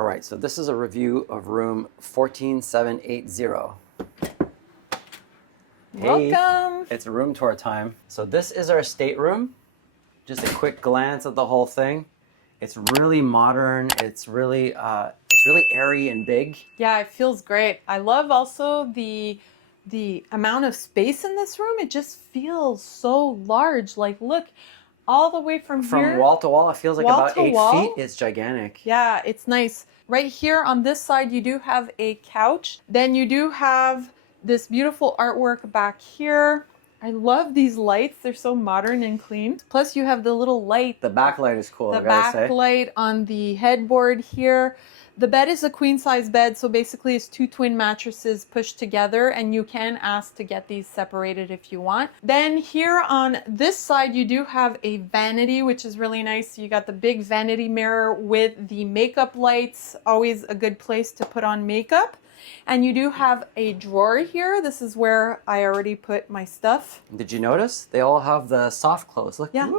All right, so this is a review of room 14780. Welcome. It's a room tour time. So this is our stateroom. Just a quick glance at the whole thing. It's really modern. It's really airy and big. Yeah, it feels great. I love also the amount of space in this room. It just feels so large. Like, look, all the way from here. From wall to wall, it feels like about 8 feet. It's gigantic. Yeah, it's nice. Right here on this side, you do have a couch. Then you do have this beautiful artwork back here. I love these lights. They're so modern and clean. Plus you have the little light. The backlight is cool, I gotta say. The backlight on the headboard here. The bed is a queen size bed, so basically it's 2 twin mattresses pushed together, and you can ask to get these separated if you want. Then here on this side, you do have a vanity, which is really nice. You got the big vanity mirror with the makeup lights, always a good place to put on makeup. And you do have a drawer here. This is where I already put my stuff. Did you notice? They all have the soft close. Look. Yeah.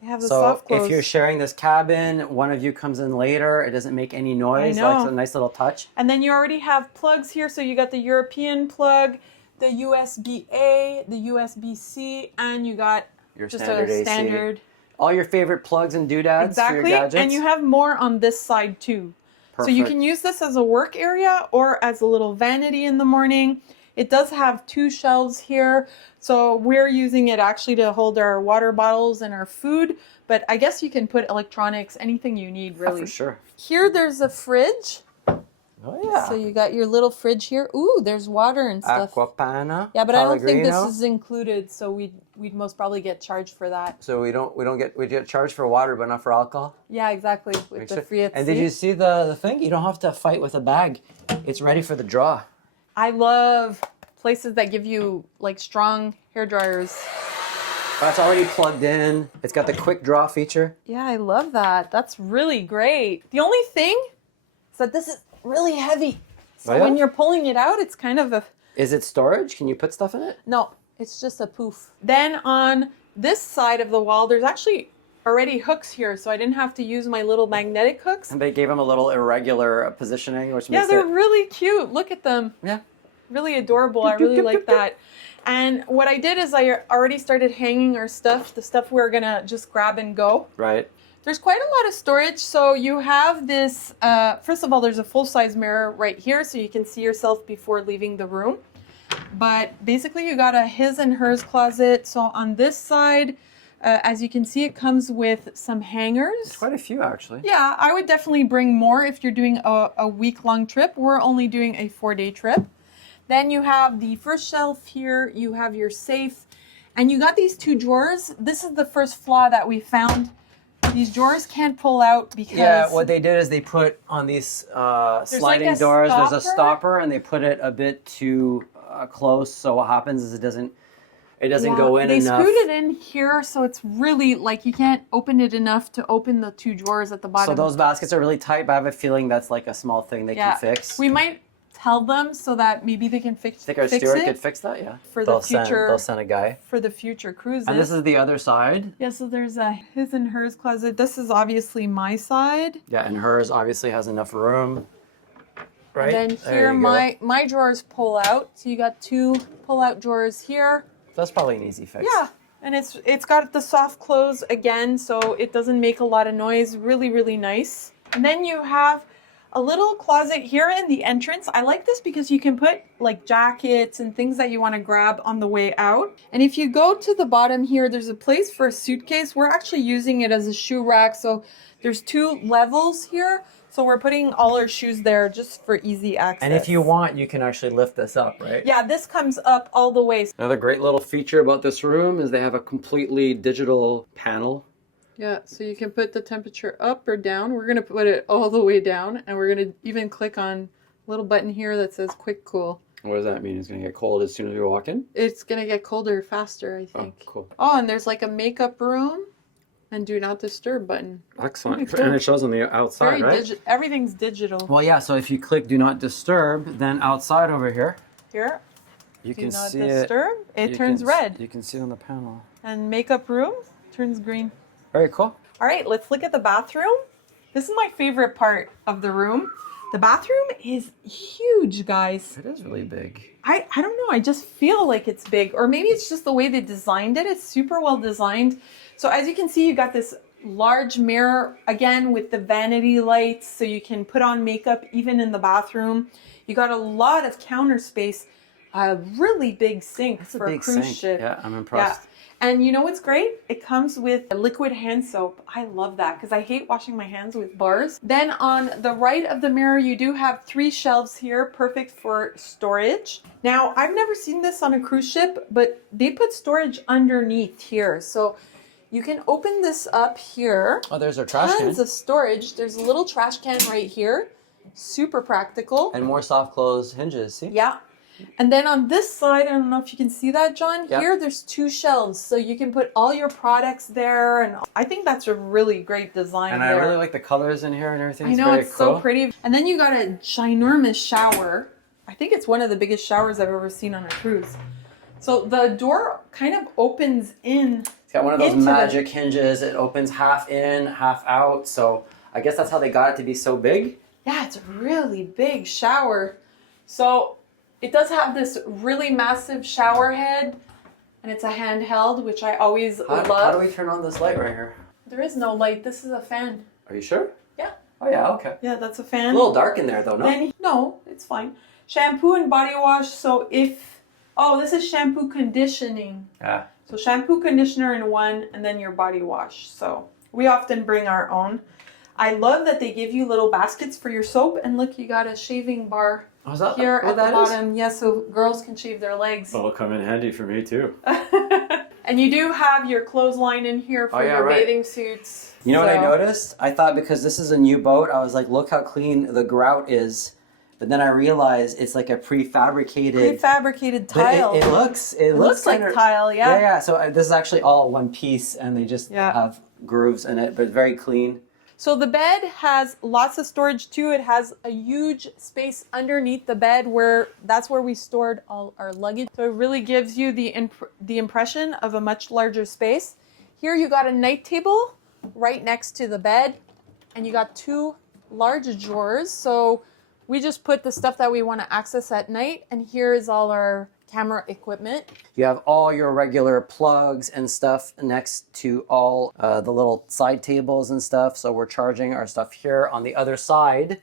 They have the soft close. So if you're sharing this cabin, one of you comes in later, it doesn't make any noise. Like, it's a nice little touch. And then you already have plugs here. So you got the European plug, the USB-A, the USB-C, and you got your just standard AC. All your favorite plugs and doodads for your gadgets. And you have more on this side too. Perfect. So you can use this as a work area or as a little vanity in the morning. It does have 2 shelves here. So we're using it actually to hold our water bottles and our food. But I guess you can put electronics, anything you need, really. Yeah, for sure. Here there's a fridge. Oh, yeah. So you got your little fridge here. Ooh, there's water and stuff. Aquapana. Yeah, but I don't think this is included. So we'd most probably get charged for that. So we get charged for water, but not for alcohol? Yeah, exactly. With the free at sea. And did you see the thing? You don't have to fight with a bag. It's ready for the draw. I love places that give you like strong hair dryers. That's already plugged in. It's got the quick draw feature. Yeah, I love that. That's really great. The only thing is that this is really heavy. So when you're pulling it out, it's kind of a... Is it storage? Can you put stuff in it? No, it's just a poof. Then on this side of the wall, there's actually already hooks here, so I didn't have to use my little magnetic hooks. And they gave them a little irregular positioning, which makes they're really cute. Look at them. Yeah. Really adorable. I really like that. And what I did is I already started hanging our stuff, the stuff we're going to just grab and go. Right. There's quite a lot of storage. So you have this, first of all, there's a full-size mirror right here so you can see yourself before leaving the room. But basically you got a his and hers closet. So on this side, as you can see, it comes with some hangers. It's quite a few, actually. Yeah, I would definitely bring more if you're doing a week-long trip. We're only doing a 4-day trip. Then you have the first shelf here. You have your safe. And you got these 2 drawers. This is the first flaw that we found. These drawers can't pull out because... Yeah, what they did is they put on these sliding doors, there's a stopper, and they put it a bit too close. So what happens is it doesn't go in enough. They screwed it in here, so it's really like you can't open it enough to open the 2 drawers at the bottom. So those baskets are really tight, but I have a feeling that's like a small thing they can fix. We might tell them so that maybe they can fix it. Think our steward could fix that? Yeah. For the future. They'll send a guy. For the future cruises. And this is the other side. Yeah, so there's a his and hers closet. This is obviously my side. Yeah, and hers obviously has enough room. Right? And then here my drawers pull out. So you got 2 pull-out drawers here. That's probably an easy fix. Yeah. And it's got the soft close again, so it doesn't make a lot of noise. Really, really nice. And then you have a little closet here in the entrance. I like this because you can put like jackets and things that you want to grab on the way out. And if you go to the bottom here, there's a place for a suitcase. We're actually using it as a shoe rack. So there's 2 levels here. So we're putting all our shoes there just for easy access. And if you want, you can actually lift this up, right? Yeah, this comes up all the way. Another great little feature about this room is they have a completely digital panel. Yeah, so you can put the temperature up or down. We're going to put it all the way down, and we're going to even click on a little button here that says quick cool. What does that mean? It's going to get cold as soon as we walk in? It's going to get colder faster, I think. Oh, cool. Oh, and there's like a makeup room and do not disturb button. Excellent. And it shows on the outside, right? Everything's digital. Well, yeah, so if you click do not disturb, then outside over here, you can see it turns red. You can see it on the panel. And makeup room turns green. Very cool. All right, let's look at the bathroom. This is my favorite part of the room. The bathroom is huge, guys. It is really big. I don't know. I just feel like it's big. Or maybe it's just the way they designed it. It's super well designed. So as you can see, you got this large mirror, again, with the vanity lights. So you can put on makeup even in the bathroom. You got a lot of counter space. A really big sink for a cruise ship. Yeah, I'm impressed. Yeah. And you know what's great? It comes with a liquid hand soap. I love that because I hate washing my hands with bars. Then on the right of the mirror, you do have 3 shelves here, perfect for storage. Now, I've never seen this on a cruise ship, but they put storage underneath here. So you can open this up here. Oh, there's our trash can. Tons of storage. There's a little trash can right here. Super practical. And more soft close hinges, see? Yeah. And then on this side, I don't know if you can see that, John. Yep. Here, there's 2 shelves, so you can put all your products there. And I think that's a really great design. And there. I really like the colors in here and everything. I know, it's so pretty. And then you got a ginormous shower. I think it's one of the biggest showers I've ever seen on a cruise. So the door kind of opens in. It's got one of those magic hinges. It opens half in, half out. So I guess that's how they got it to be so big. Yeah, it's a really big shower. So it does have this really massive shower head, and it's a handheld, which I always love. How do we turn on this light right here? There is no light. This is a fan. Are you sure? Yeah. Oh, yeah, okay. Yeah, that's a fan. A little dark in there, though, no? No, it's fine. Shampoo and body wash. So this is shampoo conditioning. Yeah. So shampoo, conditioner in one, and then your body wash. So we often bring our own. I love that they give you little baskets for your soap. And look, you got a shaving bar. Oh, is that here what at the that bottom. Yeah, so girls can shave their legs. That'll come in handy for me, too. And you do have your clothesline in here for your bathing suits. You know what I noticed? I thought because this is a new boat, I was like, look how clean the grout is. But then I realized it's like a prefabricated tile. It looks like tile, yeah. Yeah. So this is actually all one piece, and they just have grooves in it, but very clean. So the bed has lots of storage too. It has a huge space underneath the bed that's where we stored all our luggage. So it really gives you the impression of a much larger space. Here you got a night table right next to the bed, and you got 2 large drawers. So we just put the stuff that we want to access at night, and here is all our camera equipment. You have all your regular plugs and stuff next to all the little side tables and stuff. So we're charging our stuff here. On the other side,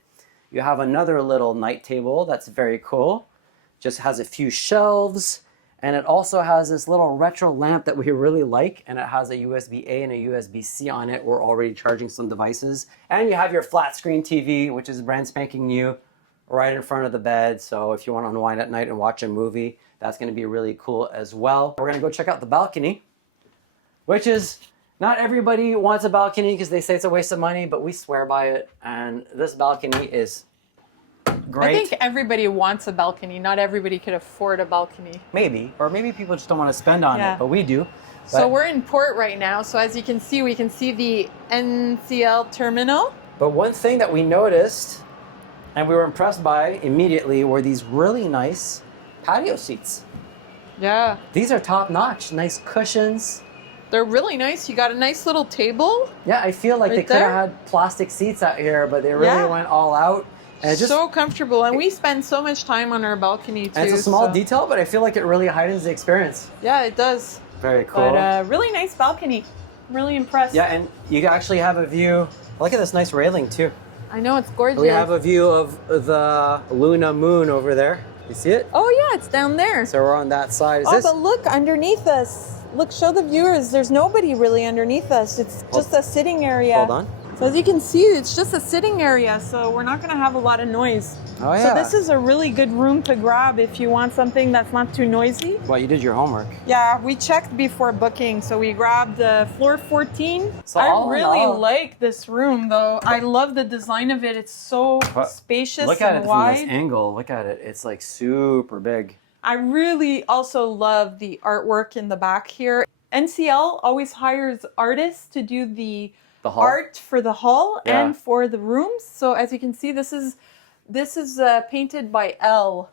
you have another little night table that's very cool. Just has a few shelves, and it also has this little retro lamp that we really like, and it has a USB-A and a USB-C on it. We're already charging some devices. And you have your flat screen TV, which is brand spanking new, right in front of the bed. So if you want to unwind at night and watch a movie, that's going to be really cool as well. We're going to go check out the balcony, which is, not everybody wants a balcony because they say it's a waste of money, but we swear by it. And this balcony is great. I think everybody wants a balcony. Not everybody could afford a balcony. Maybe, or maybe people just don't want to spend on it, but we do. So we're in port right now. So as you can see, we can see the NCL terminal. But one thing that we noticed, and we were impressed by immediately, were these really nice patio seats. Yeah. These are top notch, nice cushions. They're really nice. You got a nice little table. Yeah, I feel like they could have had plastic seats out here, but they really went all out. And it's just so comfortable. And we spend so much time on our balcony too. And it's a small detail, but I feel like it really heightens the experience. Yeah, it does. Very cool. But really nice balcony. Really impressed. Yeah, and you actually have a view. Look at this nice railing too. I know, it's gorgeous. We have a view of the Luna moon over there. You see it? Oh yeah, it's down there. So we're on that side. But look underneath us. Look, show the viewers. There's nobody really underneath us. It's just a sitting area. Hold on. So as you can see, it's just a sitting area, so we're not going to have a lot of noise. Oh yeah. So this is a really good room to grab if you want something that's not too noisy. Well, you did your homework. Yeah, we checked before booking, so we grabbed floor 14. So I really like this room, though. I love the design of it. It's so spacious and wide. Look at it from this angle. Look at it. It's like super big. I really also love the artwork in the back here. NCL always hires artists to do the art for the hall and for the rooms. So as you can see, this is painted by L,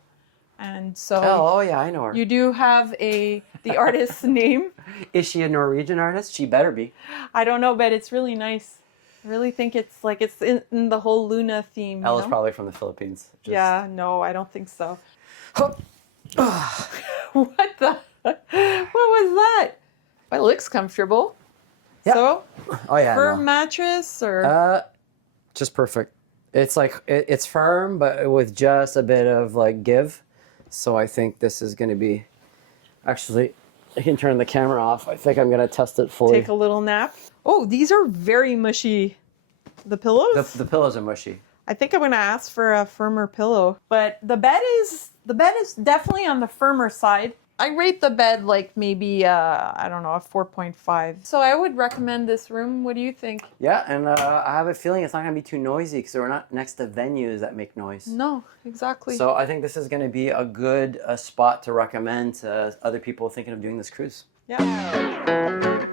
and so oh yeah, I know her. You do have the artist's name. Is she a Norwegian artist? She better be. I don't know, but it's really nice. I really think it's like it's in the whole Luna theme. You Ella's know? probably from the Philippines. Yeah, no, I don't think so. What the? What was that? Well, it looks comfortable. Yeah. So, Oh yeah. firm No. mattress or? Just perfect. It's like it's firm, but with just a bit of like give. So I think this is going to be. Actually, I can turn the camera off. I think I'm going to test it fully. Take a little nap. Oh, these are very mushy. The pillows? The pillows are mushy. I think I'm gonna ask for a firmer pillow. But the bed is definitely on the firmer side. I rate the bed like maybe I don't know, a 4.5. So I would recommend this room. What do you think? Yeah, and I have a feeling it's not going to be too noisy because we're not next to venues that make noise. No, exactly. So I think this is going to be a good spot to recommend to other people thinking of doing this cruise. Yeah.